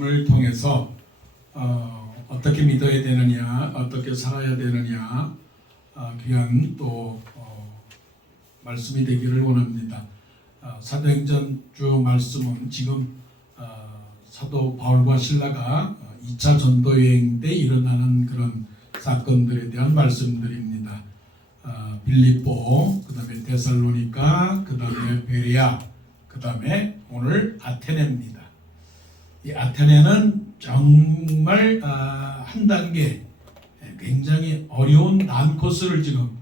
말씀을 통해서 어떻게 믿어야 되느냐, 어떻게 살아야 되느냐, 귀한 또 말씀이 되기를 원합니다. 사도행전 주 말씀은 지금 사도 바울과 실라가 2차 전도 여행 때 일어나는 그런 사건들에 대한 말씀들입니다. 빌립보, 그 다음에 데살로니가, 그 다음에 베레아, 그 다음에 오늘 아테네입니다. 이 아테네는 정말 한 단계 굉장히 어려운 난코스를 지금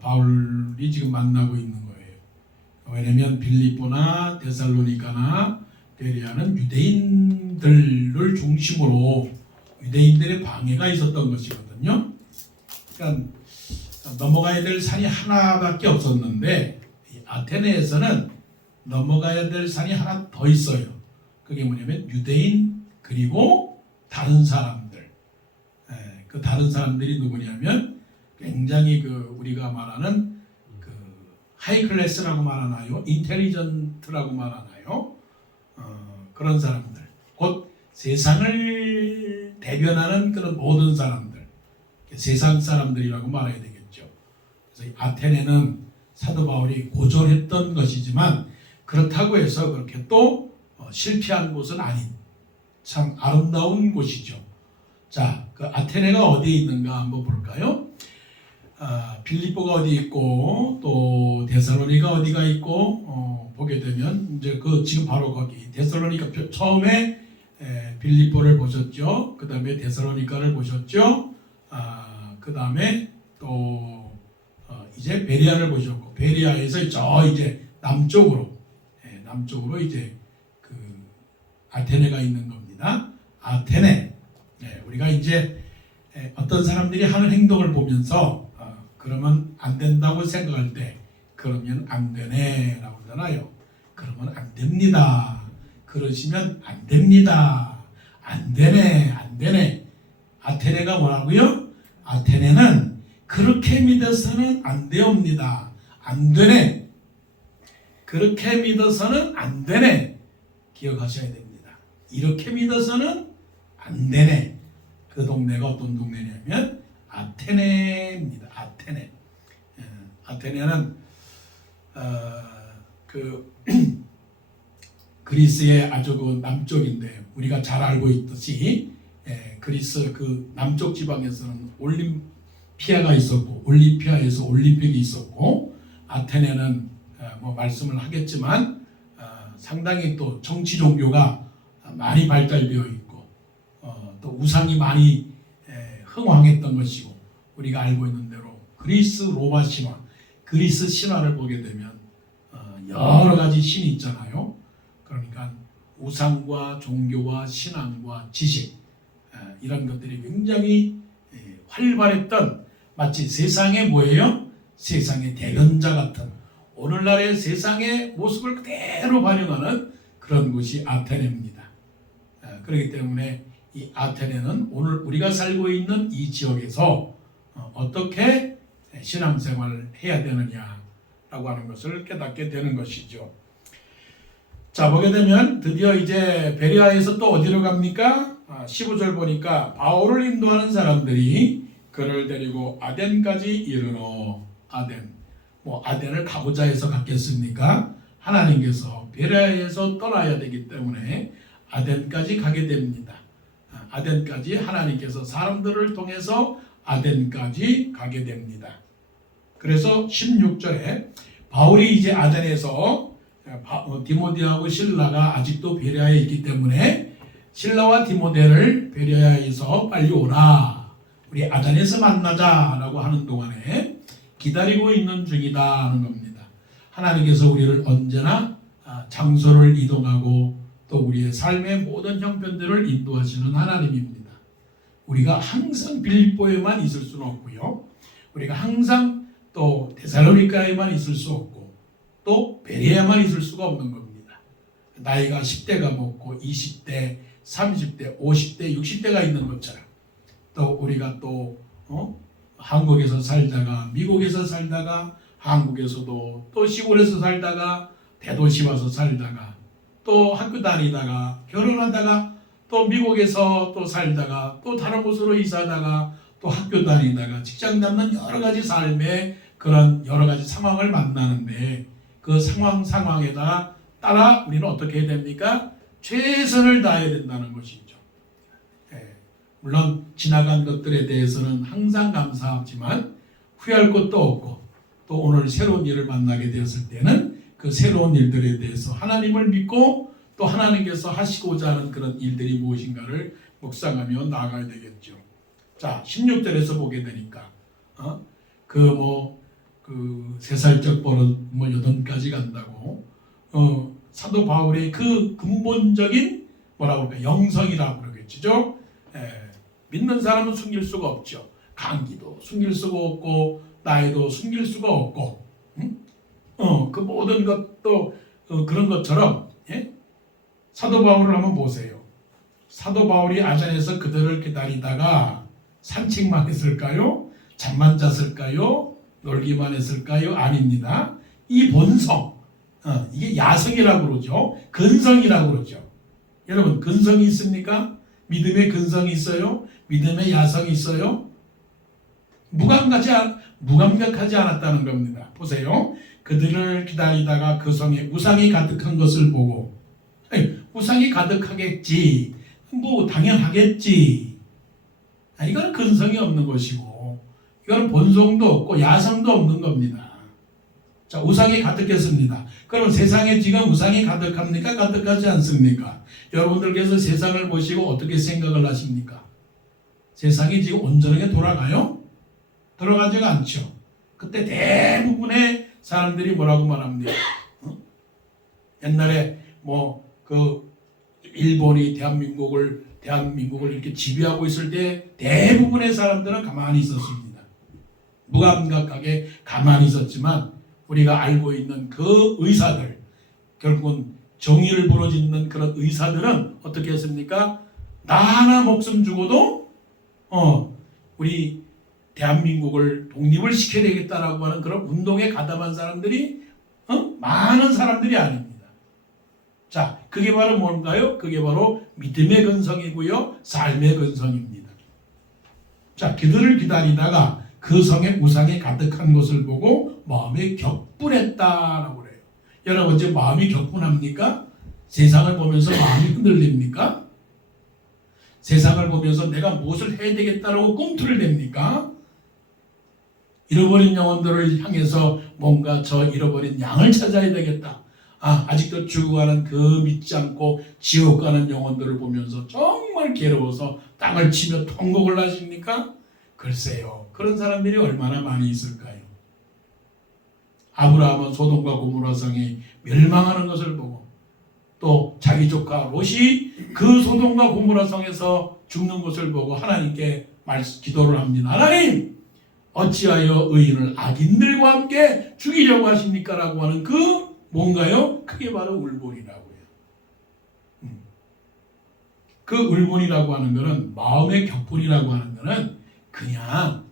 바울이 지금 만나고 있는 거예요. 왜냐하면 빌립보나 데살로니가나 베레아는 유대인들을 중심으로 유대인들의 방해가 있었던 것이거든요. 그러니까 넘어가야 될 산이 하나밖에 없었는데 이 아테네에서는 넘어가야 될 산이 하나 더 있어요. 그게 뭐냐면 유대인 그리고 다른 사람들. 그 다른 사람들이 누구냐면 굉장히 우리가 말하는 하이 클래스라고 말하나요? 인텔리전트라고 말하나요? 그런 사람들. 곧 세상을 대변하는 그런 모든 사람들. 세상 사람들이라고 말해야 되겠죠. 그래서 아테네는 사도 바울이 고졸했던 것이지만 그렇다고 해서 그렇게 또 실패한 곳은 아닌 참 아름다운 곳이죠. 자, 그 아테네가 어디에 있는가 한번 볼까요? 빌립보가 어디 있고 또 데살로니가 어디가 있고 보게 되면 이제 지금 바로 거기 데살로니가 처음에 빌립보를 보셨죠. 그 다음에 데살로니가를 보셨죠. 그 다음에 또 이제 베레아를 보셨고 베레아에서 이제 남쪽으로 이제 아테네가 있는 겁니다. 아테네. 우리가 이제 어떤 사람들이 하는 행동을 보면서 그러면 안 된다고 생각할 때 그러면 안 되네라고 하잖아요. 그러면 안 됩니다. 그러시면 안 됩니다. 안 되네, 안 되네. 아테네가 뭐라고요? 아테네는 그렇게 믿어서는 안 되옵니다. 안 되네. 그렇게 믿어서는 안 되네. 기억하셔야 됩니다. 이렇게 믿어서는 안 되네. 그 동네가 어떤 동네냐면 아테네입니다. 아테네. 아테네는 그리스의 아주 남쪽인데 우리가 잘 알고 있듯이 그리스 남쪽 지방에서는 올림피아가 있었고 올림피아에서 올림픽이 있었고 아테네는 뭐 말씀을 하겠지만 상당히 또 정치 종교가 많이 발달되어 있고 또 우상이 많이 흥왕했던 것이고 우리가 알고 있는 대로 그리스 로마 신화, 그리스 신화를 보게 되면 여러 가지 신이 있잖아요. 그러니까 우상과 종교와 신앙과 지식 이런 것들이 굉장히 활발했던 마치 세상의 뭐예요? 세상의 대변자 같은 오늘날의 세상의 모습을 그대로 반영하는 그런 곳이 아테네입니다. 그렇기 때문에 이 아테네는 오늘 우리가 살고 있는 이 지역에서 어떻게 신앙생활을 해야 되느냐라고 하는 것을 깨닫게 되는 것이죠. 자, 보게 되면 드디어 이제 베레아에서 또 어디로 갑니까? 15절 보니까 바울을 인도하는 사람들이 그를 데리고 아덴까지 이르러 아덴을 가고자 해서 갔겠습니까? 하나님께서 베레아에서 떠나야 되기 때문에 아덴까지 가게 됩니다. 아덴까지 하나님께서 사람들을 통해서 아덴까지 가게 됩니다. 그래서 16절에 바울이 이제 아덴에서 디모데하고 실라가 아직도 베레아에 있기 때문에 실라와 디모데를 베레아에서 빨리 오라. 우리 아덴에서 만나자라고 하는 동안에 기다리고 있는 중이다 하는 겁니다. 하나님께서 우리를 언제나 장소를 이동하고 또 우리의 삶의 모든 형편들을 인도하시는 하나님입니다. 우리가 항상 빌립보에만 있을 수는 없고요. 우리가 항상 또 데살로니가에만 있을 수 없고 또 베레아만 있을 수가 없는 겁니다. 나이가 10대가 먹고 20대, 30대, 50대, 60대가 있는 것처럼 또 우리가 또 한국에서 살다가 미국에서 살다가 한국에서도 또 시골에서 살다가 대도시 와서 살다가 또 학교 다니다가 결혼하다가 또 미국에서 또 살다가 또 다른 곳으로 이사하다가 또 학교 다니다가 직장 잡는 여러 가지 삶의 그런 여러 가지 상황을 만나는데 그 상황에다 따라 우리는 어떻게 해야 됩니까? 최선을 다해야 된다는 것이죠. 물론 지나간 것들에 대해서는 항상 감사하지만 후회할 것도 없고 또 오늘 새로운 일을 만나게 되었을 때는 그 새로운 일들에 대해서 하나님을 믿고 또 하나님께서 하시고자 하는 그런 일들이 무엇인가를 묵상하며 나아가야 되겠죠. 자, 16절에서 보게 되니까 그 3살적 버릇 8까지 간다고 사도 바울의 그 근본적인 뭐라고 그럴까 영성이라고 그러겠죠. 믿는 사람은 숨길 수가 없죠. 감기도 숨길 수가 없고 나이도 숨길 수가 없고 그 모든 것도 그런 것처럼 사도 바울을 한번 보세요. 사도 바울이 아잔에서 그들을 기다리다가 산책만 했을까요? 잠만 잤을까요? 놀기만 했을까요? 아닙니다. 이 본성, 이게 야성이라고 그러죠. 근성이라고 그러죠. 여러분, 근성이 있습니까? 믿음의 근성이 있어요? 믿음의 야성이 있어요? 무감각하지 않았다는 겁니다. 보세요. 그들을 기다리다가 그 성에 우상이 가득한 것을 보고 우상이 가득하겠지. 당연하겠지. 이건 근성이 없는 것이고 이건 본성도 없고 야성도 없는 겁니다. 자, 우상이 가득했습니다. 그럼 세상에 지금 우상이 가득합니까? 가득하지 않습니까? 여러분들께서 세상을 보시고 어떻게 생각을 하십니까? 세상이 지금 온전하게 돌아가요? 돌아가지가 않죠. 그때 대부분의 사람들이 뭐라고 말합니다. 옛날에 일본이 대한민국을 이렇게 지배하고 있을 때 대부분의 사람들은 가만히 있었습니다. 무감각하게 가만히 있었지만 우리가 알고 있는 그 의사들, 결국은 정의를 부르짖는 그런 의사들은 어떻게 했습니까? 나 하나 목숨 주고도 우리 대한민국을 독립을 시켜야 되겠다라고 하는 그런 운동에 가담한 사람들이 많은 사람들이 아닙니다. 자, 그게 바로 뭔가요? 그게 바로 믿음의 근성이고요, 삶의 근성입니다. 자, 그들을 기다리다가 그 성에 우상이 가득한 것을 보고 마음이 격분했다라고 그래요. 여러분, 이제 마음이 격분합니까? 세상을 보면서 마음이 흔들립니까? 세상을 보면서 내가 무엇을 해야 되겠다라고 꿈틀을 댑니까? 잃어버린 영혼들을 향해서 뭔가 저 잃어버린 양을 찾아야 되겠다. 아직도 죽어가는 그 믿지 않고 지옥 가는 영혼들을 보면서 정말 괴로워서 땅을 치며 통곡을 하십니까? 글쎄요. 그런 사람들이 얼마나 많이 있을까요? 아브라함은 소돔과 고모라 성이 멸망하는 것을 보고 또 자기 조카 롯이 그 소돔과 고모라 성에서 죽는 것을 보고 하나님께 기도를 합니다. 하나님, 어찌하여 의인을 악인들과 함께 죽이려고 하십니까? 라고 하는 그 뭔가요? 그게 바로 울분이라고요. 그 울분이라고 하는 것은 마음의 격분이라고 하는 것은 그냥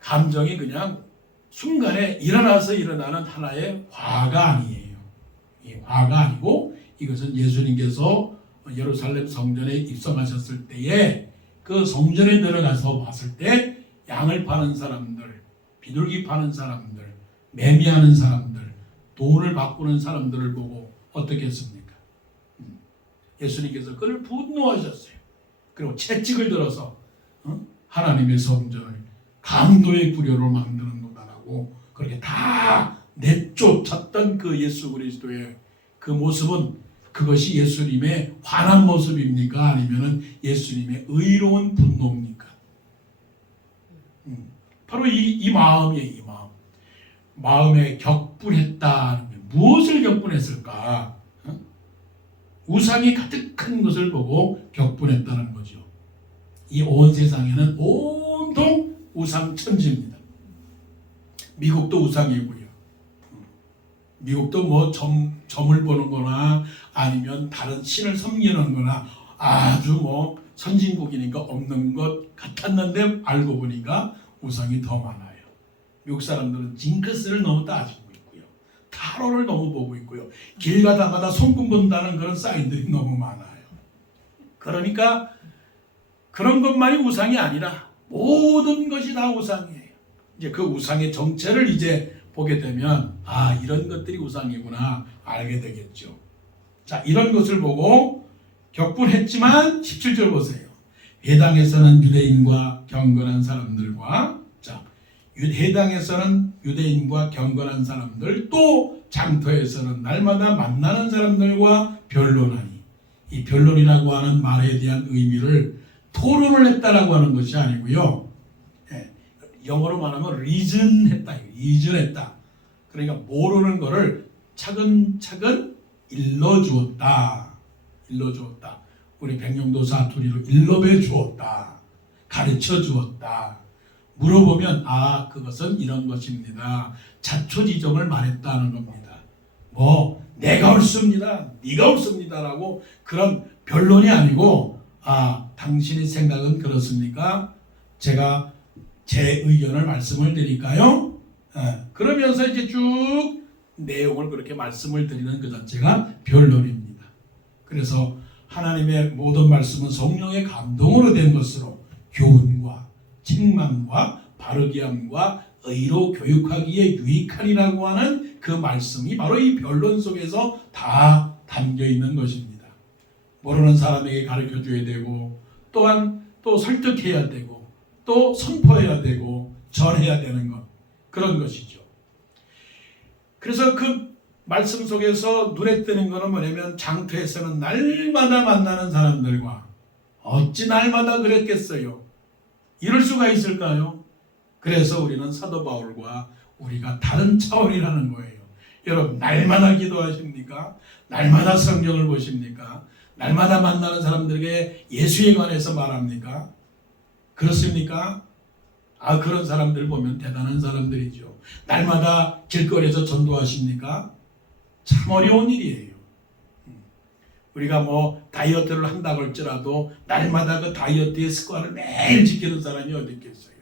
감정이 그냥 순간에 일어나서 일어나는 하나의 화가 아니에요. 화가 아니고 이것은 예수님께서 예루살렘 성전에 입성하셨을 때에 그 성전에 들어가서 봤을 때 양을 파는 사람들, 비둘기 파는 사람들, 매매하는 사람들, 돈을 바꾸는 사람들을 보고 어떻게 했습니까? 예수님께서 그를 분노하셨어요. 그리고 채찍을 들어서 하나님의 성전을 강도의 구려로 만드는도다라고 그렇게 다 내쫓았던 그 예수 그리스도의 그 모습은 그것이 예수님의 환한 모습입니까? 아니면은 예수님의 의로운 분노입니까? 바로 이 마음이에요. 이 마음. 마음에 격분했다는 게 무엇을 격분했을까? 우상이 가득한 것을 보고 격분했다는 거죠. 이 온 세상에는 온통 우상천지입니다. 미국도 우상이고요. 미국도 뭐 점을 보는 거나 아니면 다른 신을 섬기는 거나 아주 뭐 선진국이니까 없는 것 같았는데 알고 보니까 우상이 더 많아요. 미국 사람들은 징크스를 너무 따지고 있고요. 타로를 너무 보고 있고요. 길 가다마다 손금 본다는 그런 사인들이 너무 많아요. 그러니까 그런 것만이 우상이 아니라 모든 것이 다 우상이에요. 이제 그 우상의 정체를 이제 보게 되면 이런 것들이 우상이구나 알게 되겠죠. 자, 이런 것을 보고 격분했지만 17절 보세요. 회당에서는 유대인과 경건한 사람들과 회당에서는 유대인과 경건한 사람들, 또 장터에서는 날마다 만나는 사람들과 변론하니, 이 변론이라고 하는 말에 대한 의미를 토론을 했다라고 하는 것이 아니고요. 영어로 말하면 reason했다. 그러니까 모르는 것을 차근차근 일러주었다. 우리 백령도 사투리로 일러배 주었다. 가르쳐 주었다. 물어보면 그것은 이런 것입니다. 자초지종을 말했다는 겁니다. 내가 옳습니다. 네가 옳습니다라고 그런 변론이 아니고 당신의 생각은 그렇습니까? 제가 제 의견을 말씀을 드릴까요? 그러면서 이제 쭉 내용을 그렇게 말씀을 드리는 그 자체가 변론입니다. 그래서 하나님의 모든 말씀은 성령의 감동으로 된 것으로 교훈과 책망과 바르게 함과 의로 교육하기에 유익하리라고 하는 그 말씀이 바로 이 변론 속에서 다 담겨 있는 것입니다. 모르는 사람에게 가르쳐 줘야 되고, 또한 또 설득해야 되고, 또 선포해야 되고, 전해야 되는 것, 그런 것이죠. 그래서 그 말씀 속에서 눈에 띄는 것은 뭐냐면, 장터에서는 날마다 만나는 사람들과, 어찌 날마다 그랬겠어요? 이럴 수가 있을까요? 그래서 우리는 사도 바울과 우리가 다른 차원이라는 거예요. 여러분, 날마다 기도하십니까? 날마다 성경을 보십니까? 날마다 만나는 사람들에게 예수에 관해서 말합니까? 그렇습니까? 그런 사람들 보면 대단한 사람들이죠. 날마다 길거리에서 전도하십니까? 참 어려운 일이에요. 우리가 다이어트를 한다고 할지라도 날마다 그 다이어트의 습관을 매일 지키는 사람이 어디 있겠어요?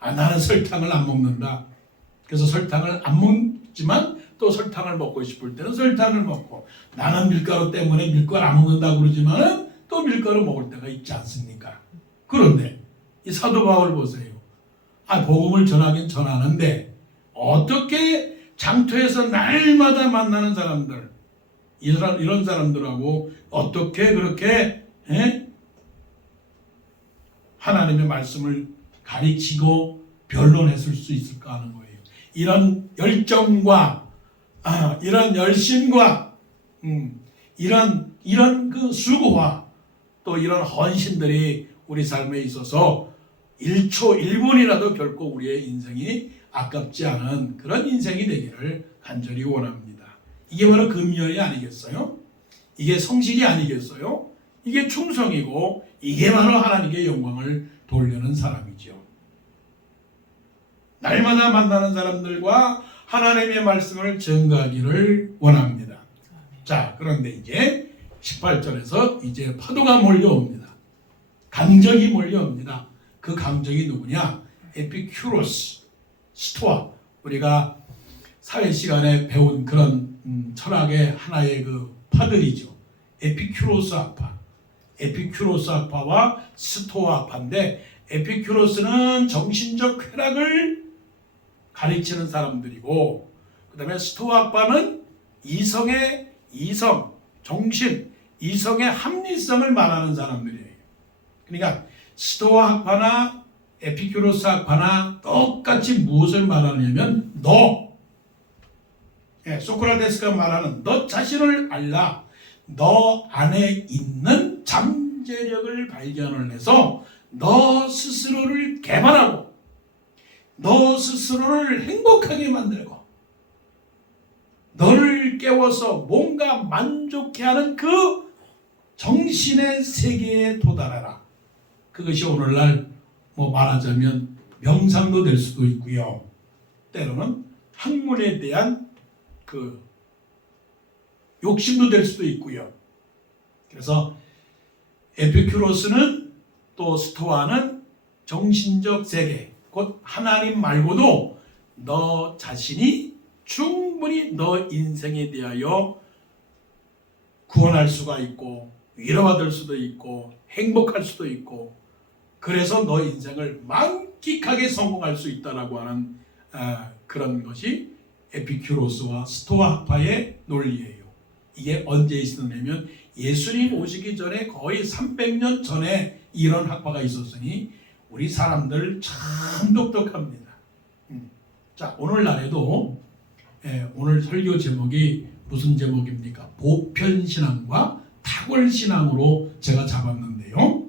나는 설탕을 안 먹는다. 그래서 설탕을 안 먹지만 또 설탕을 먹고 싶을 때는 설탕을 먹고, 나는 밀가루 때문에 밀가루 안 먹는다고 그러지만 또 밀가루 먹을 때가 있지 않습니까? 그런데 이 사도 바울 보세요. 복음을 전하긴 전하는데 어떻게 장터에서 날마다 만나는 사람들, 이런 사람들하고 어떻게 그렇게 하나님의 말씀을 가르치고 변론했을 수 있을까 하는 거예요. 이런 열정과 이런 열심과 이런 그 수고와 또 이런 헌신들이 우리 삶에 있어서 1초 1분이라도 결코 우리의 인생이 아깝지 않은 그런 인생이 되기를 간절히 원합니다. 이게 바로 금연이 아니겠어요? 이게 성실이 아니겠어요? 이게 충성이고 이게 바로 하나님께 영광을 돌리는 사람이죠. 날마다 만나는 사람들과 하나님의 말씀을 증거하기를 원합니다. 자, 그런데 이제 18절에서 이제 파도가 몰려옵니다. 감정이 몰려옵니다. 그 감정이 누구냐? 에피큐로스, 스토아. 우리가 사회 시간에 배운 그런 철학의 하나의 그 파들이죠. 에피큐로스 학파. 에피큐로스 학파와 스토아 학파인데, 에피큐로스는 정신적 쾌락을 가르치는 사람들이고, 그 다음에 스토아 학파는 이성, 정신, 이성의 합리성을 말하는 사람들이에요. 그러니까 스토아 학파나 에피큐로스 학파나 똑같이 무엇을 말하냐면 소크라테스가 말하는 너 자신을 알라. 너 안에 있는 잠재력을 발견을 해서 너 스스로를 개발하고 너 스스로를 행복하게 만들고 너를 깨워서 뭔가 만족해하는 그 정신의 세계에 도달하라. 그것이 오늘날 말하자면 명상도 될 수도 있고요. 때로는 학문에 대한 그 욕심도 될 수도 있고요. 그래서 에피큐로스는 또 스토아는 정신적 세계, 곧 하나님 말고도 너 자신이 충분히 너 인생에 대하여 구원할 수가 있고 위로받을 수도 있고 행복할 수도 있고 그래서 너 인생을 만끽하게 성공할 수 있다라고 하는 그런 것이 에피큐로스와 스토아 학파의 논리예요. 이게 언제 있었냐면 예수님 오시기 전에 거의 300년 전에 이런 학파가 있었으니 우리 사람들 참 똑똑합니다. 자, 오늘날에도 오늘 설교 제목이 무슨 제목입니까? 보편신앙과 탁월신앙으로 제가 잡았는데요.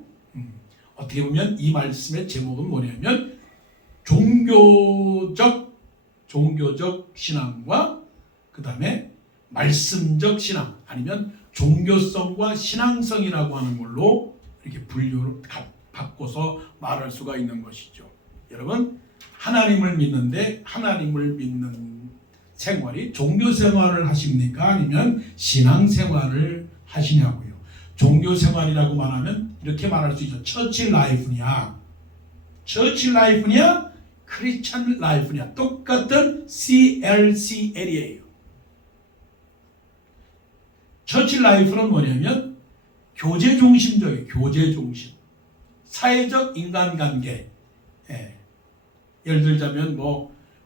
어떻게 보면 이 말씀의 제목은 뭐냐면 종교적 신앙과 그 다음에 말씀적 신앙 아니면 종교성과 신앙성이라고 하는 걸로 이렇게 분류를 바꿔서 말할 수가 있는 것이죠. 여러분 하나님을 믿는데 하나님을 믿는 생활이 종교 생활을 하십니까? 아니면 신앙 생활을 하시냐고요. 종교 생활이라고 말하면 이렇게 말할 수 있죠. 처치 라이프냐 크리스찬 라이프냐 똑같은 CLCL이에요. 처치 라이프는 뭐냐면 교제 중심적이에요. 교제 중심. 사회적 인간관계. 예를 들자면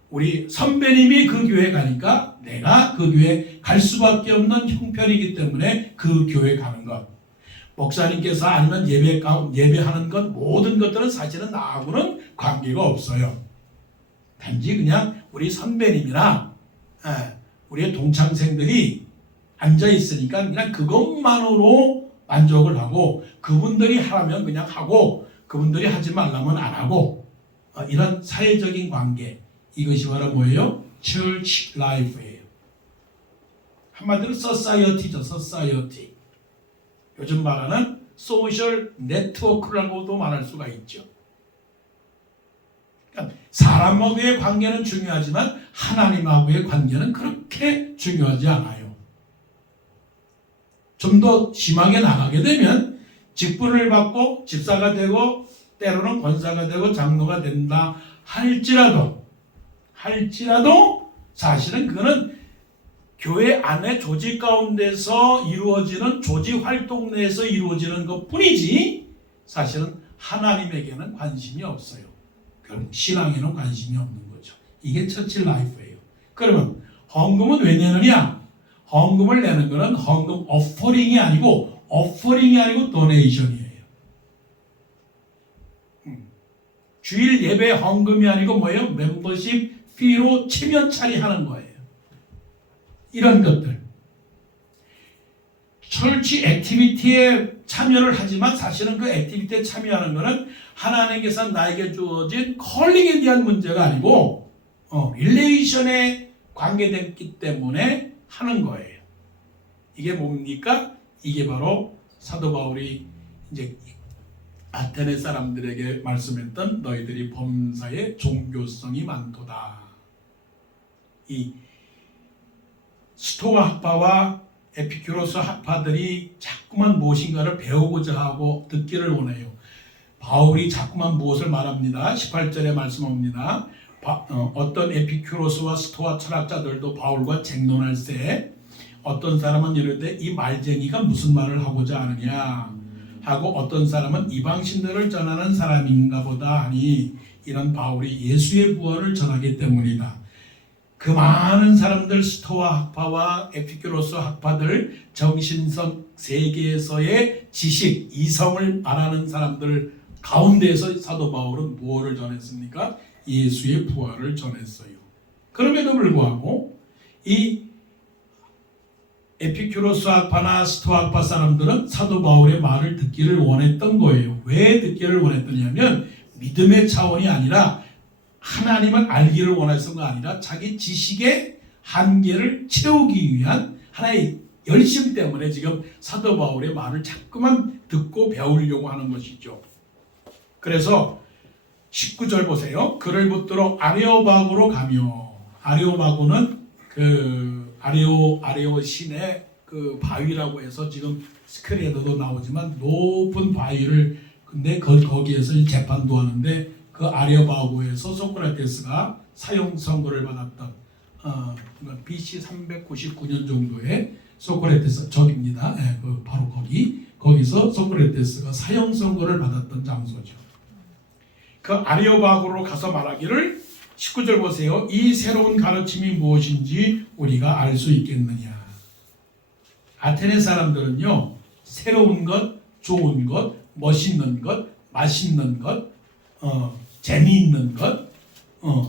우리 선배님이 그 교회 가니까 내가 그 교회 갈 수밖에 없는 형편이기 때문에 그 교회 가는 것. 목사님께서 아니면 예배하는 것 모든 것들은 사실은 나하고는 관계가 없어요. 단지 그냥 우리 선배님이나 우리의 동창생들이 앉아 있으니까 그냥 그것만으로 만족을 하고 그분들이 하라면 그냥 하고 그분들이 하지 말라면 안 하고 이런 사회적인 관계 이것이 바로 뭐예요? Church Life예요. 한마디로 Society죠. Society. 요즘 말하는 소셜 네트워크라고도 말할 수가 있죠. 그러니까 사람하고의 관계는 중요하지만 하나님하고의 관계는 그렇게 중요하지 않아요. 좀 더 심하게 나가게 되면 직분을 받고 집사가 되고 때로는 권사가 되고 장로가 된다 할지라도 사실은 그거는 교회 안에 조직 가운데서 이루어지는 조직 활동 내에서 이루어지는 것뿐이지 사실은 하나님에게는 관심이 없어요. 결국 신앙에는 관심이 없는 거죠. 이게 처치 라이프예요. 그러면 헌금은 왜 내느냐? 헌금을 내는 것은 헌금 어퍼링이 아니고 도네이션이에요. 주일 예배 헌금이 아니고 뭐예요? 멤버십 피로 체면 차리하는 거예요. 이런 것들. 철치 액티비티에 참여를 하지만 사실은 그 액티비티에 참여하는 것은 하나님께서 나에게 주어진 컬링에 대한 문제가 아니고 릴레이션에 관계됐기 때문에 하는 거예요. 이게 뭡니까? 이게 바로 사도 바울이 이제 아테네 사람들에게 말씀했던 너희들이 범사에 종교성이 많도다. 이 스토아 학파와 에피큐로스 학파들이 자꾸만 무엇인가를 배우고자 하고 듣기를 원해요. 바울이 자꾸만 무엇을 말합니다. 18절에 말씀합니다. 어떤 에피큐로스와 스토아 철학자들도 바울과 쟁론할 때 어떤 사람은 이르되 이 말쟁이가 무슨 말을 하고자 하느냐 하고 어떤 사람은 이방신들을 전하는 사람인가 보다 하니 이런 바울이 예수의 부활을 전하기 때문이다. 그 많은 사람들 스토아 학파와 에피큐로스 학파들 정신성 세계에서의 지식 이성을 말하는 사람들 가운데에서 사도 바울은 무엇을 전했습니까? 예수의 부활을 전했어요. 그럼에도 불구하고 이 에피큐로스 학파나 스토아 학파 사람들은 사도 바울의 말을 듣기를 원했던 거예요. 왜 듣기를 원했더냐면 믿음의 차원이 아니라 하나님을 알기를 원했던 거 아니라 자기 지식의 한계를 채우기 위한 하나의 열심 때문에 지금 사도 바울의 말을 자꾸만 듣고 배우려고 하는 것이죠. 그래서 19절 보세요. 그를 붙들어 아레오바고로 가며 아레오바고는 아레오 신의 그 바위라고 해서 지금 스크린에도 나오지만 높은 바위를 근데 거기에서 재판도 하는데 그 아레오바고에서 소크라테스가 사형 선고를 받았던 BC 399년 정도의 소크라테스 적입니다. 바로 거기 거기서 소크라테스가 사형 선고를 받았던 장소죠. 그 아레오바고로 가서 말하기를 19절 보세요. 이 새로운 가르침이 무엇인지 우리가 알 수 있겠느냐. 아테네 사람들은요, 새로운 것, 좋은 것, 멋있는 것, 맛있는 것, 재미있는 것,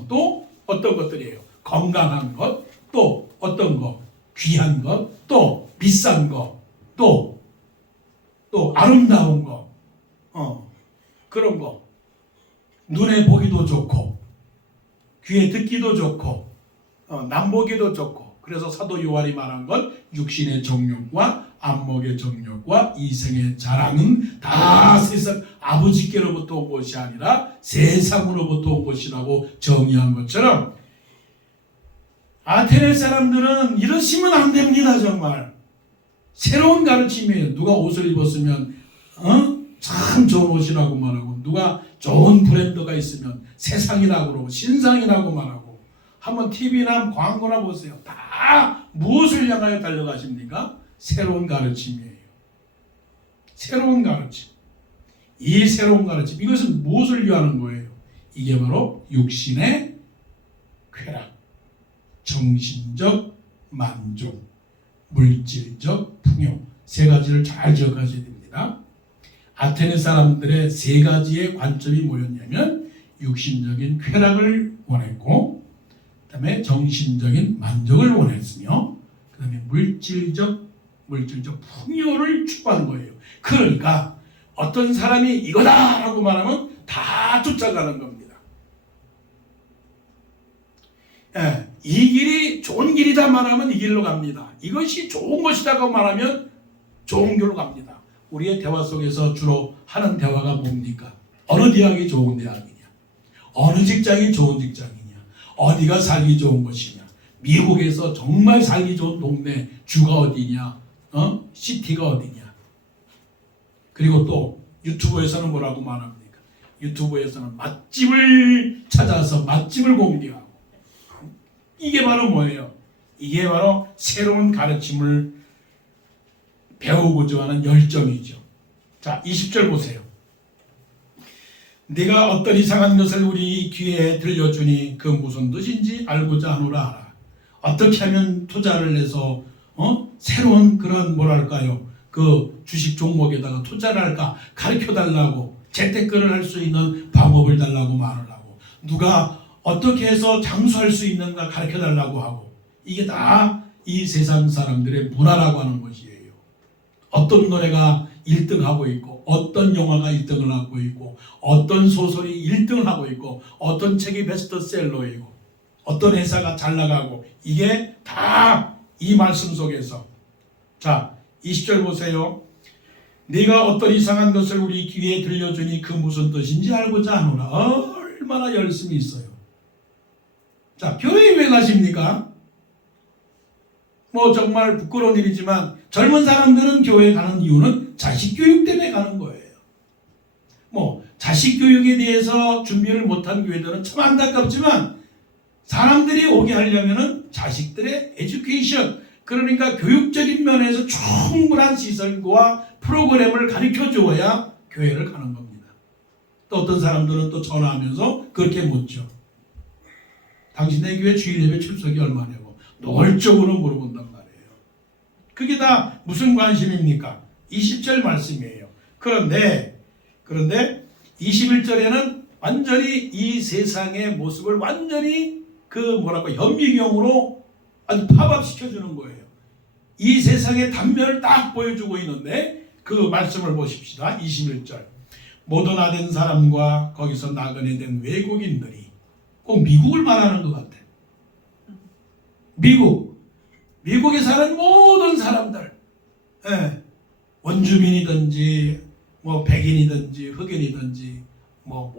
또 어떤 것들이에요? 건강한 것, 또 어떤 것? 귀한 것, 또 비싼 것, 또 아름다운 것, 그런 거. 눈에 보기도 좋고, 귀에 듣기도 좋고, 남보기도 좋고. 그래서 사도 요한이 말한 건 육신의 정욕과 안목의 정욕과 이생의 자랑은 다 세상 아버지께로부터 온 것이 아니라 세상으로부터 온 것이라고 정의한 것처럼 아테네 사람들은 이러시면 안 됩니다. 정말 새로운 가르침이에요. 누가 옷을 입었으면 참 좋은 옷이라고 말하고, 누가 좋은 브랜드가 있으면 세상이라고 그러고 신상이라고 말하고. 한번 TV나 광고나 보세요. 다 무엇을 향하여 달려가십니까? 새로운 가르침이에요. 새로운 가르침. 이 새로운 가르침, 이것은 무엇을 위하는 거예요? 이게 바로 육신의 쾌락, 정신적 만족, 물질적 풍요, 세 가지를 잘 기억하셔야 됩니다. 아테네 사람들의 세 가지의 관점이 뭐였냐면 육신적인 쾌락을 원했고, 그 다음에 정신적인 만족을 원했으며, 그 다음에 물질적 풍요를 추구한 거예요. 그러니까 어떤 사람이 이거다라고 말하면 다 쫓아가는 겁니다. 이 길이 좋은 길이다 말하면 이 길로 갑니다. 이것이 좋은 것이라고 말하면 좋은 길로 갑니다. 우리의 대화 속에서 주로 하는 대화가 뭡니까? 어느 대학이 좋은 대학이냐? 어느 직장이 좋은 직장이냐? 어디가 살기 좋은 것이냐? 미국에서 정말 살기 좋은 동네 주가 어디냐? 시티가 어디냐? 그리고 또 유튜브에서는 뭐라고 말합니까? 유튜브에서는 맛집을 찾아서 맛집을 공개하고. 이게 바로 뭐예요? 이게 바로 새로운 가르침을 배우고자 하는 열정이죠. 자, 20절 보세요. 네가 어떤 이상한 것을 우리 귀에 들려주니 그 무슨 뜻인지 알고자 하노라 하라. 어떻게 하면 투자를 해서 새로운 그런 뭐랄까요, 그 주식 종목에다가 투자를 할까 가르쳐달라고, 재테크를 할 수 있는 방법을 달라고 말을 하고, 누가 어떻게 해서 장수할 수 있는가 가르쳐달라고 하고. 이게 다 이 세상 사람들의 문화라고 하는 것이에요. 어떤 노래가 1등하고 있고, 어떤 영화가 1등을 하고 있고, 어떤 소설이 1등을 하고 있고, 어떤 책이 베스트셀러이고, 어떤 회사가 잘 나가고, 이게 다 이 말씀 속에서. 자, 20절 보세요. 네가 어떤 이상한 것을 우리 귀에 들려주니 그 무슨 뜻인지 알고자 하노라. 얼마나 열심히 있어요. 자, 교회에 왜 가십니까? 뭐 정말 부끄러운 일이지만 젊은 사람들은 교회에 가는 이유는 자식 교육 때문에 가는 거예요. 뭐 자식 교육에 대해서 준비를 못한 교회들은 참 안타깝지만, 사람들이 오게 하려면은 자식들의 에듀케이션, 그러니까 교육적인 면에서 충분한 시설과 프로그램을 가르쳐 주어야 교회를 가는 겁니다. 또 어떤 사람들은 또 전화하면서 그렇게 묻죠. 당신네 교회 주일 예배 출석이 얼마냐고 노골적으로 물어본단 말이에요. 그게 다 무슨 관심입니까? 20절 말씀이에요. 그런데 21절에는 완전히 이 세상의 모습을 완전히 현미경으로 아주 파밥시켜주는 거예요. 이 세상의 단면을 딱 보여주고 있는데, 그 말씀을 보십시다. 21절. 모더나된 사람과 거기서 나그네 된 외국인들이, 꼭 미국을 말하는 것 같아. 미국에 사는 모든 사람들, 원주민이든지 뭐 백인이든지 흑인이든지 뭐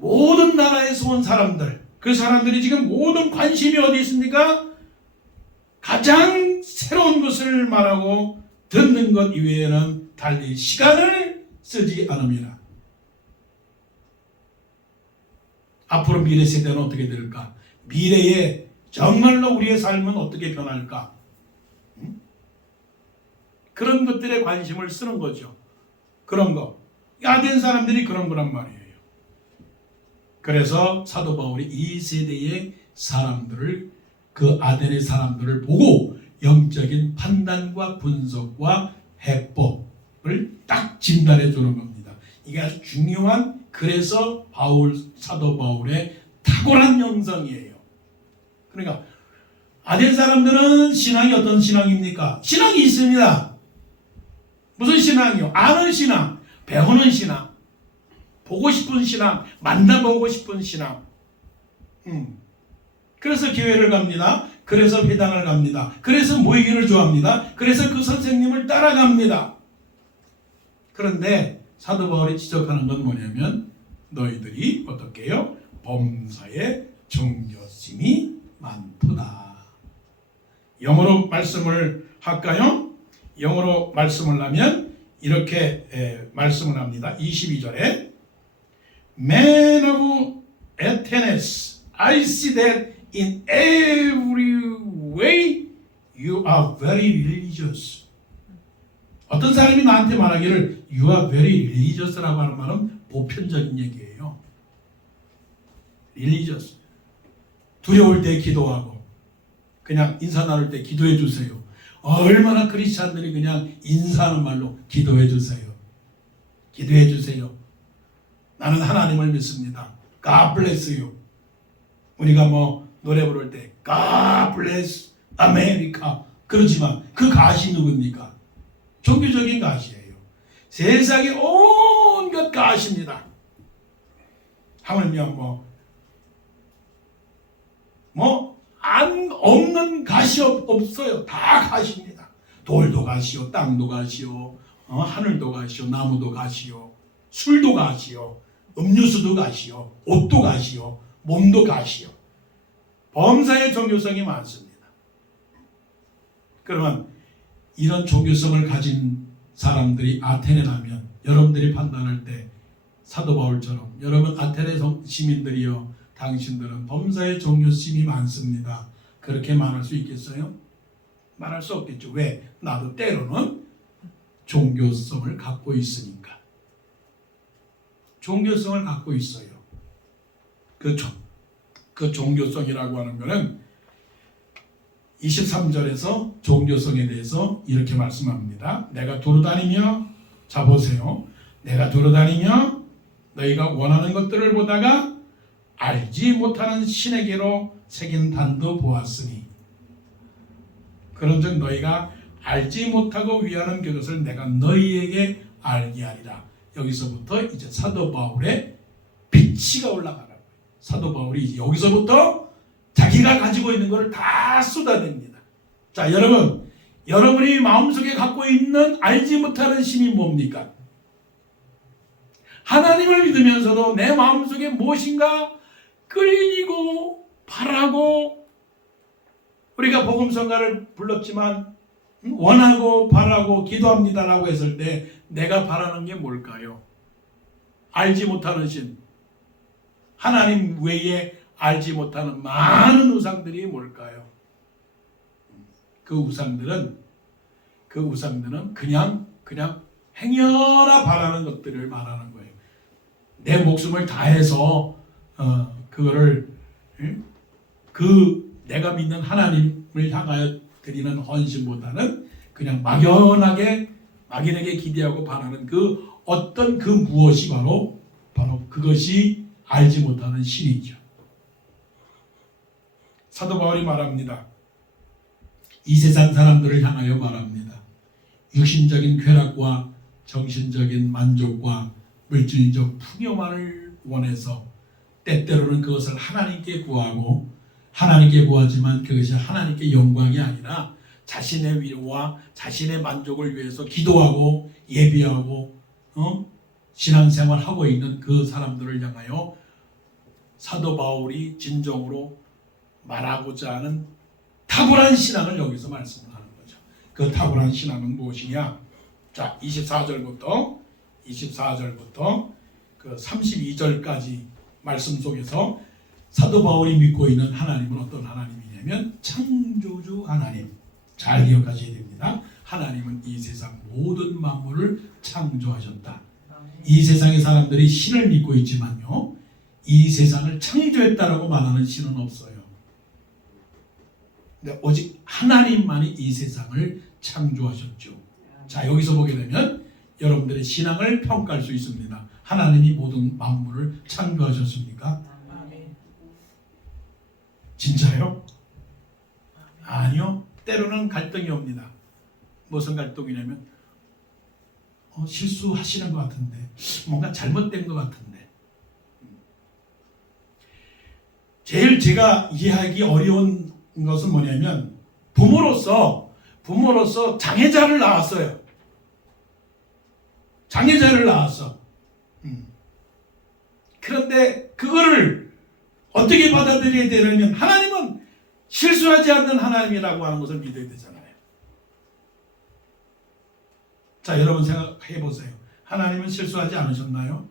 모든 나라에서 온 사람들, 그 사람들이 지금 모든 관심이 어디 있습니까? 가장 새로운 것을 말하고 듣는 것 이외에는 달리 시간을 쓰지 않습니다. 앞으로 미래 세대는 어떻게 될까? 미래에 정말로 우리의 삶은 어떻게 변할까? 그런 것들에 관심을 쓰는 거죠. 그런 거. 아덴 사람들이 그런 거란 말이에요. 그래서 사도 바울이 이 세대의 사람들을, 그 아덴의 사람들을 보고 영적인 판단과 분석과 해법을 딱 진단해 주는 겁니다. 이게 아주 중요한, 그래서 사도 바울의 탁월한 영성이에요. 그러니까 아덴 사람들은 신앙이 어떤 신앙입니까? 신앙이 있습니다. 무슨 신앙이요? 아는 신앙, 배우는 신앙, 보고 싶은 신앙, 만나보고 싶은 신앙. 그래서 교회를 갑니다. 그래서 회당을 갑니다. 그래서 모이기를 좋아합니다. 그래서 그 선생님을 따라갑니다. 그런데 사도 바울이 지적하는 건 뭐냐면 너희들이 어떻게 해요? 범사에 종교심이 많도다. 영어로 말씀을 할까요? 영어로 말씀을 하면 이렇게 말씀을 합니다. 22절에 Men of Athens, I see that in every way you are very religious. 어떤 사람이 나한테 말하기를 You are very religious라고 하는 말은 보편적인 얘기예요. Religious. 두려울 때 기도하고 그냥 인사 나눌 때 기도해 주세요. 얼마나 크리스찬들이 그냥 인사하는 말로 기도해 주세요. 기도해 주세요. 나는 하나님을 믿습니다. God bless you. 우리가 뭐 노래 부를 때 God bless America 그러지만 그 가시 누굽니까? 종교적인 가시예요. 세상에 온갖 가시입니다. 하물며 안 없는 가시 없어요. 다 가시입니다. 돌도 가시요, 땅도 가시요, 하늘도 가시요, 나무도 가시요, 술도 가시요, 음료수도 가시요, 옷도 가시요, 몸도 가시요. 범사의 종교성이 많습니다. 그러면 이런 종교성을 가진 사람들이 아테네 나면 여러분들이 판단할 때 사도 바울처럼 여러분 아테네 시민들이요, 당신들은 범사의 종교심이 많습니다. 그렇게 말할 수 있겠어요? 말할 수 없겠죠. 왜? 나도 때로는 종교성을 갖고 있으니까. 종교성을 갖고 있어요. 그 종교성이라고 하는 것은 23절에서 종교성에 대해서 이렇게 말씀합니다. 내가 돌아다니며, 자 보세요. 내가 돌아다니며 너희가 원하는 것들을 보다가 알지 못하는 신에게로 새긴 단도 보았으니 그런즉 너희가 알지 못하고 위하는 그것을 내가 너희에게 알게 하리라. 여기서부터 이제 사도 바울의 빛이가 올라가는 거예요. 사도 바울이 이제 여기서부터 자기가 가지고 있는 것을 다 쏟아냅니다. 자, 여러분이 마음속에 갖고 있는 알지 못하는 신이 뭡니까? 하나님을 믿으면서도 내 마음속에 무엇인가 끌리고 바라고, 우리가 복음성가를 불렀지만 원하고 바라고 기도합니다라고 했을 때 내가 바라는 게 뭘까요? 알지 못하는 신, 하나님 외에 알지 못하는 많은 우상들이 뭘까요? 그 우상들은 그냥 행여나 바라는 것들을 말하는 거예요. 내 목숨을 다해서 그거를 내가 믿는 하나님을 향하여 드리는 헌신보다는 그냥 막연하게 기대하고 바라는 그 어떤 그 무엇이 바로 그것이 알지 못하는 신이죠. 사도 바울이 말합니다. 이 세상 사람들을 향하여 말합니다. 육신적인 쾌락과 정신적인 만족과 물질적 풍요만을 원해서 때때로는 그것을 하나님께 구하고, 하나님께 구하지만 그것이 하나님께 영광이 아니라 자신의 위로와 자신의 만족을 위해서 기도하고 예비하고 신앙생활하고 있는 그 사람들을 향하여 사도 바울이 진정으로 말하고자 하는 탁월한 신앙을 여기서 말씀을 하는 거죠. 그 탁월한 신앙은 무엇이냐? 자, 24절부터 그 32절까지 말씀 속에서 사도 바울이 믿고 있는 하나님은 어떤 하나님이냐면 창조주 하나님. 잘 기억하셔야 됩니다. 하나님은 이 세상 모든 만물을 창조하셨다. 이 세상의 사람들이 신을 믿고 있지만요, 이 세상을 창조했다라고 말하는 신은 없어요. 근데 오직 하나님만이 이 세상을 창조하셨죠. 자, 여기서 보게 되면 여러분들의 신앙을 평가할 수 있습니다. 하나님이 모든 만물을 창조하셨습니까? 진짜요? 아니요. 때로는 갈등이 옵니다. 무슨 갈등이냐면 실수하시는 것 같은데, 뭔가 잘못된 것 같은데. 제일 제가 이해하기 어려운 것은 뭐냐면 부모로서 장애자를 낳았어요. 장애자를 낳았어. 그런데 그거를 어떻게 받아들여야 되냐면 하나님은 실수하지 않는 하나님이라고 하는 것을 믿어야 되잖아요. 자, 여러분 생각해 보세요. 하나님은 실수하지 않으셨나요?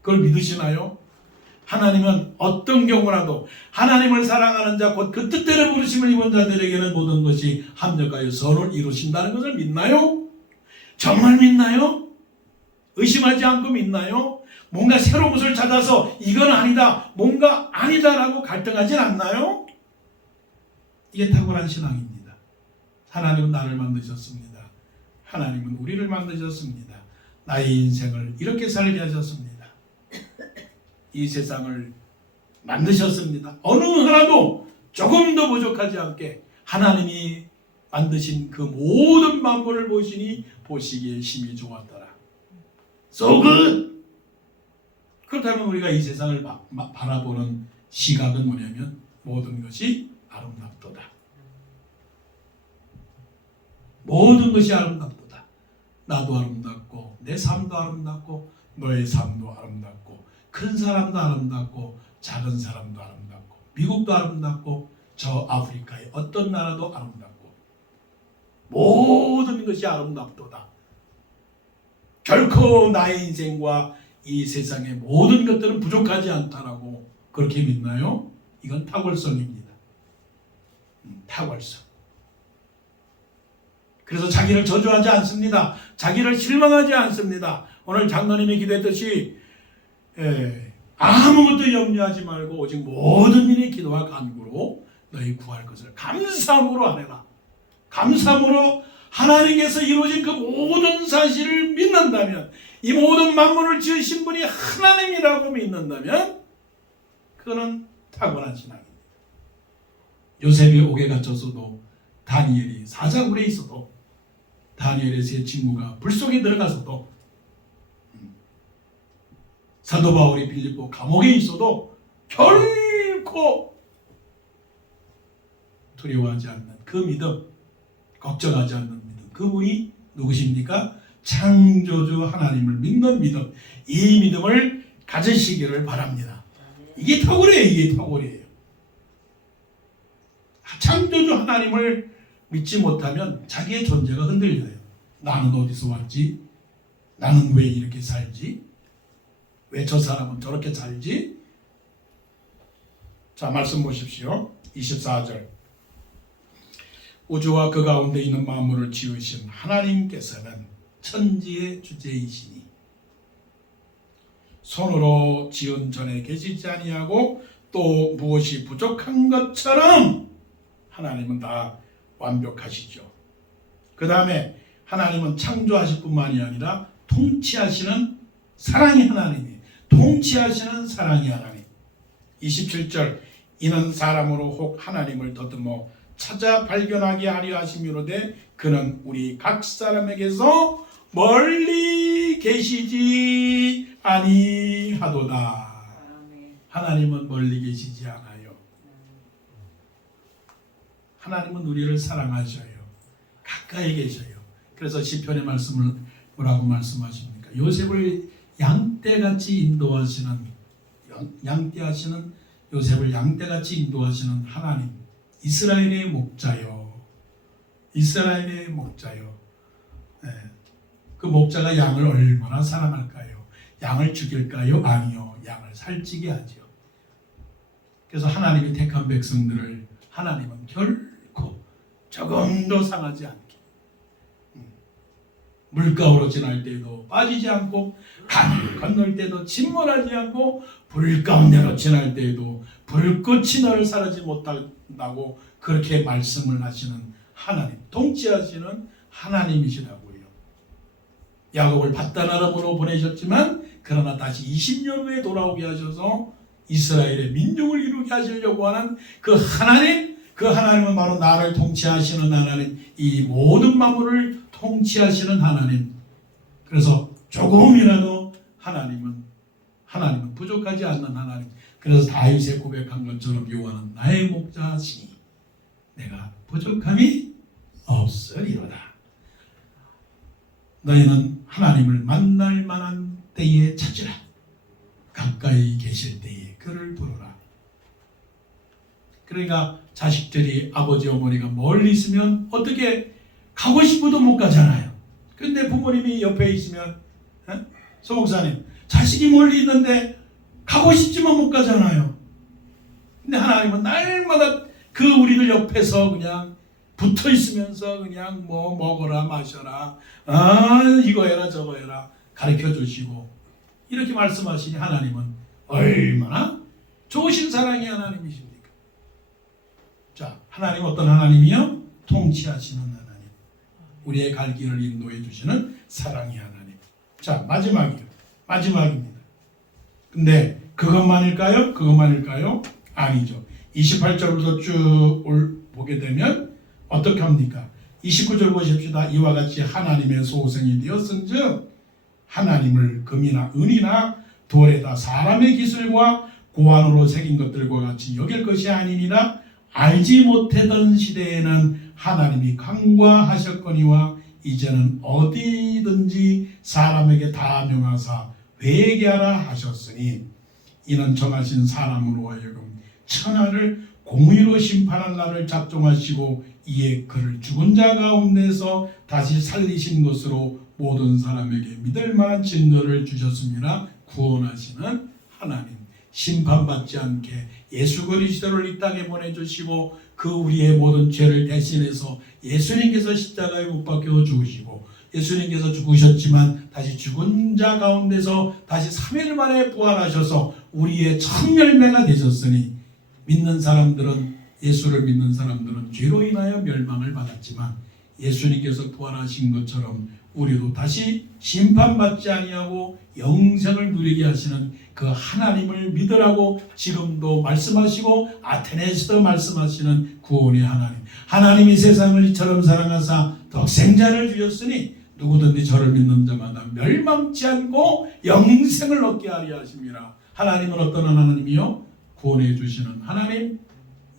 그걸 믿으시나요? 하나님은 어떤 경우라도 하나님을 사랑하는 자, 곧 그 뜻대로 부르심을 입은 자들에게는 모든 것이 합력하여 선을 이루신다는 것을 믿나요? 정말 믿나요? 의심하지 않고 믿나요? 뭔가 새로운 것을 찾아서 이건 아니다, 뭔가 아니다라고 갈등하진 않나요? 이게 탁월한 신앙입니다. 하나님은 나를 만드셨습니다. 하나님은 우리를 만드셨습니다. 나의 인생을 이렇게 살게 하셨습니다. 이 세상을 만드셨습니다. 어느 하나도 조금도 부족하지 않게 하나님이 만드신 그 모든 만물을 보시니 보시기에 심히 좋았더라. So good. 그렇다면 우리가 이 세상을 바라보는 시각은 뭐냐면 모든 것이 아름답도다. 모든 것이 아름답도다. 나도 아름답고 내 삶도 아름답고 너의 삶도 아름답고 큰 사람도 아름답고 작은 사람도 아름답고 미국도 아름답고 저 아프리카의 어떤 나라도 아름답고 모든 것이 아름답도다. 결코 나의 인생과 이 세상의 모든 것들은 부족하지 않다라고 그렇게 믿나요? 이건 탁월성입니다. 탁월성. 그래서 자기를 저주하지 않습니다. 자기를 실망하지 않습니다. 오늘 장로님이 기도했듯이 아무것도 염려하지 말고 오직 모든 일에 기도와 간구로 너희 구할 것을 감사함으로 하라. 감사함으로 하나님께서 이루어진 그 모든 사실을 믿는다면, 이 모든 만물을 지으신 분이 하나님이라고 믿는다면 그거는 탁월한 신앙입니다. 요셉이 옥에 갇혔어도, 다니엘이 사자굴에 있어도, 다니엘의 세 친구가 불 속에 들어가서도, 사도 바울이 빌립보 감옥에 있어도 결코 두려워하지 않는 그 믿음, 걱정하지 않는 믿음, 그분이 누구십니까? 창조주 하나님을 믿는 믿음, 이 믿음을 가지시기를 바랍니다. 이게 탁월이에요. 이게 탁월이에요. 창조주 하나님을 믿지 못하면 자기의 존재가 흔들려요. 나는 어디서 왔지? 나는 왜 이렇게 살지? 왜 저 사람은 저렇게 살지? 자, 말씀 보십시오. 24절. 우주와 그 가운데 있는 만물을 지으신 하나님께서는 천지의 주제이시니 손으로 지은 전에 계시지 아니하고 또 무엇이 부족한 것처럼 하나님은 다 완벽하시죠. 그 다음에 하나님은 창조하실 뿐만이 아니라 통치하시는 사랑의 하나님이에요. 통치하시는 사랑의 하나님. 27절. 이는 사람으로 혹 하나님을 더듬어 찾아 발견하게 하려 하심이로되 그는 우리 각 사람에게서 멀리 계시지 아니하도다. 하나님은 멀리 계시지 않아요. 하나님은 우리를 사랑하셔요. 가까이 계셔요. 그래서 시편의 말씀을 뭐라고 말씀하십니까? 요셉을 양떼같이 인도하시는, 양떼하시는 요셉을 양떼같이 인도하시는 하나님, 이스라엘의 목자요. 이스라엘의 목자요. 네. 그 목자가 양을 얼마나 사랑할까요? 양을 죽일까요? 아니요. 양을 살찌게 하죠. 그래서 하나님이 택한 백성들을 하나님은 결코 조금도 상하지 않게 물가로 지날 때도 빠지지 않고 강을 건널 때도 침몰하지 않고 불 가운데로 지날 때에도 불꽃이 너를 사르지 못한다고 그렇게 말씀을 하시는 하나님, 통치하시는 하나님이시라고요. 야곱을 밧단아람으로 보내셨지만 그러나 다시 20년 후에 돌아오게 하셔서 이스라엘의 민족을 이루게 하시려고 하는 그 하나님, 그 하나님은 바로 나를 통치하시는 하나님, 이 모든 만물을 통치하시는 하나님. 그래서 조금이라도 하나님은 부족하지 않는 하나님. 그래서 다윗의 고백한 것처럼 여호와는 나의 목자시니 내가 부족함이 없으리로다. 너희는 하나님을 만날 만한 때에 찾으라. 가까이 계실 때에 그를 부르라. 그러니까 자식들이 아버지 어머니가 멀리 있으면 어떻게 가고 싶어도 못 가잖아요. 근데 부모님이 옆에 있으면 소 목사님 자식이 멀리 있는데 가고 싶지만 못 가잖아요. 근데 하나님은 날마다 그 우리들 옆에서 그냥 붙어 있으면서 그냥 뭐 먹어라 마셔라 이거 해라 저거 해라 가르쳐 주시고 이렇게 말씀하시니 하나님은 얼마나 좋으신 사랑의 하나님이십니까? 자, 하나님 어떤 하나님이요? 통치하시는 하나님. 우리의 갈 길을 인도해 주시는 사랑의 하나님. 자, 마지막입니다. 근데 그것만일까요? 아니죠. 28절부터 쭉 보게 되면 어떻게 합니까? 29절 보십시다. 이와 같이 하나님의 소생이 되었은즉 하나님을 금이나 은이나 돌에다 사람의 기술과 고안으로 새긴 것들과 같이 여길 것이 아니니라. 알지 못하던 시대에는 하나님이 간과하셨거니와 이제는 어디든지 사람에게 다 명하사 회개하라 하셨으니 이는 정하신 사람으로 하여금 천하를 공의로 심판할 날을 작정하시고 이에 그를 죽은 자 가운데서 다시 살리신 것으로 모든 사람에게 믿을 만한 증거를 주셨습니다. 구원하시는 하나님, 심판받지 않게 예수 그리스도를 이 땅에 보내주시고 그 우리의 모든 죄를 대신해서 예수님께서 십자가에 못 박혀 죽으시고 예수님께서 죽으셨지만 다시 죽은 자 가운데서 다시 3일 만에 부활하셔서 우리의 첫 열매가 되셨으니 믿는 사람들은 예수를 믿는 사람들은 죄로 인하여 멸망을 받았지만 예수님께서 부활하신 것처럼 우리도 다시 심판받지 아니하고 영생을 누리게 하시는 그 하나님을 믿으라고 지금도 말씀하시고 아테네에서도 말씀하시는 구원의 하나님. 하나님이 세상을 이처럼 사랑하사 독생자를 주셨으니 누구든지 저를 믿는 자마다 멸망치 않고 영생을 얻게 하려 하심이라. 하나님은 어떤 하나님이요? 구원해 주시는 하나님.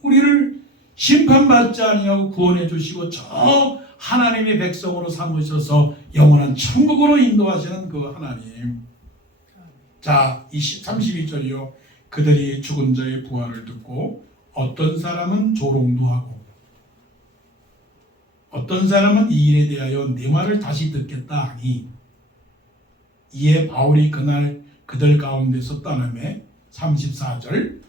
우리를 심판받지 아니하고 구원해 주시고 저 하나님의 백성으로 삼으셔서 영원한 천국으로 인도하시는 그 하나님. 자, 32절이요. 그들이 죽은 자의 부활을 듣고 어떤 사람은 조롱도 하고 어떤 사람은 이 일에 대하여 내 말을 다시 듣겠다 하니 이에 바울이 그날 그들 가운데서 떠나매 34절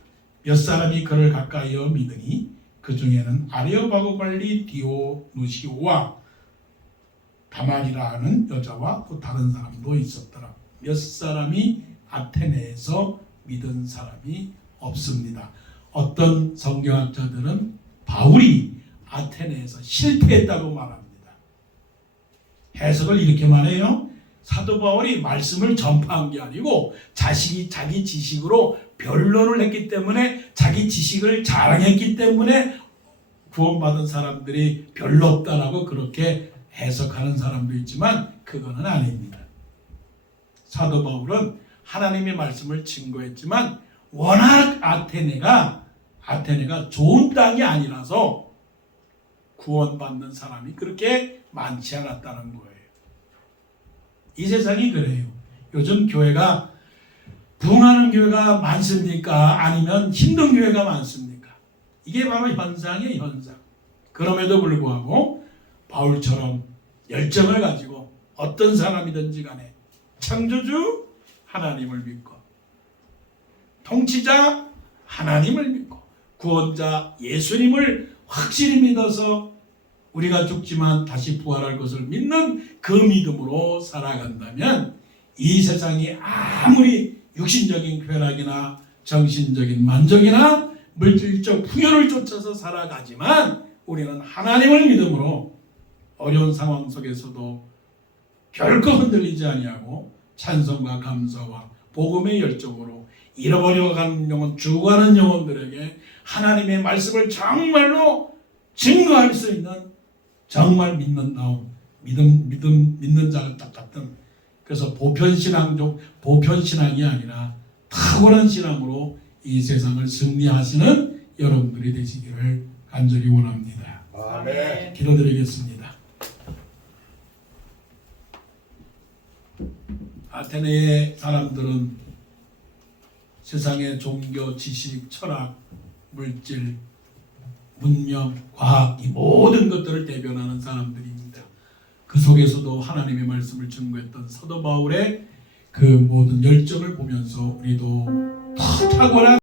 몇 사람이 그를 가까이어 믿으니 그 중에는 아레오바고 관리 디오누시오와 다말이라 하는 여자와 또 다른 사람도 있었더라. 몇 사람이 아테네에서 믿은 사람이 없습니다. 어떤 성경학자들은 바울이 아테네에서 실패했다고 말합니다. 해석을 이렇게 말해요. 사도 바울이 말씀을 전파한 게 아니고 자기 지식으로 변론을 했기 때문에 자기 지식을 자랑했기 때문에 구원받은 사람들이 별로 없다라고 그렇게 해석하는 사람도 있지만 그거는 아닙니다. 사도 바울은 하나님의 말씀을 증거했지만 워낙 아테네가 좋은 땅이 아니라서 구원받는 사람이 그렇게 많지 않았다는 거예요. 이 세상이 그래요. 요즘 교회가 부흥하는 교회가 많습니까? 아니면 힘든 교회가 많습니까? 이게 바로 현상이에요, 현상. 그럼에도 불구하고 바울처럼 열정을 가지고 어떤 사람이든지 간에 창조주 하나님을 믿고 통치자 하나님을 믿고 구원자 예수님을 확실히 믿어서 우리가 죽지만 다시 부활할 것을 믿는 그 믿음으로 살아간다면 이 세상이 아무리 육신적인 쾌락이나 정신적인 만족이나 물질적 풍요를 쫓아서 살아가지만 우리는 하나님을 믿음으로 어려운 상황 속에서도 결코 흔들리지 아니하고 찬송과 감사와 복음의 열정으로 잃어버려가는 영혼, 죽어가는 영혼들에게 하나님의 말씀을 정말로 증거할 수 있는 정말 믿는다운 믿는 자 같은, 그래서 보편신앙이 아니라 탁월한 신앙으로 이 세상을 승리하시는 여러분들이 되시기를 간절히 원합니다. 아멘. 기도드리겠습니다. 아테네의 사람들은 세상의 종교, 지식, 철학, 물질, 문명, 과학 이 모든 것들을 대변하는 사람들입니다. 그 속에서도 하나님의 말씀을 증거했던 사도 바울의 그 모든 열정을 보면서 우리도 더 탁월한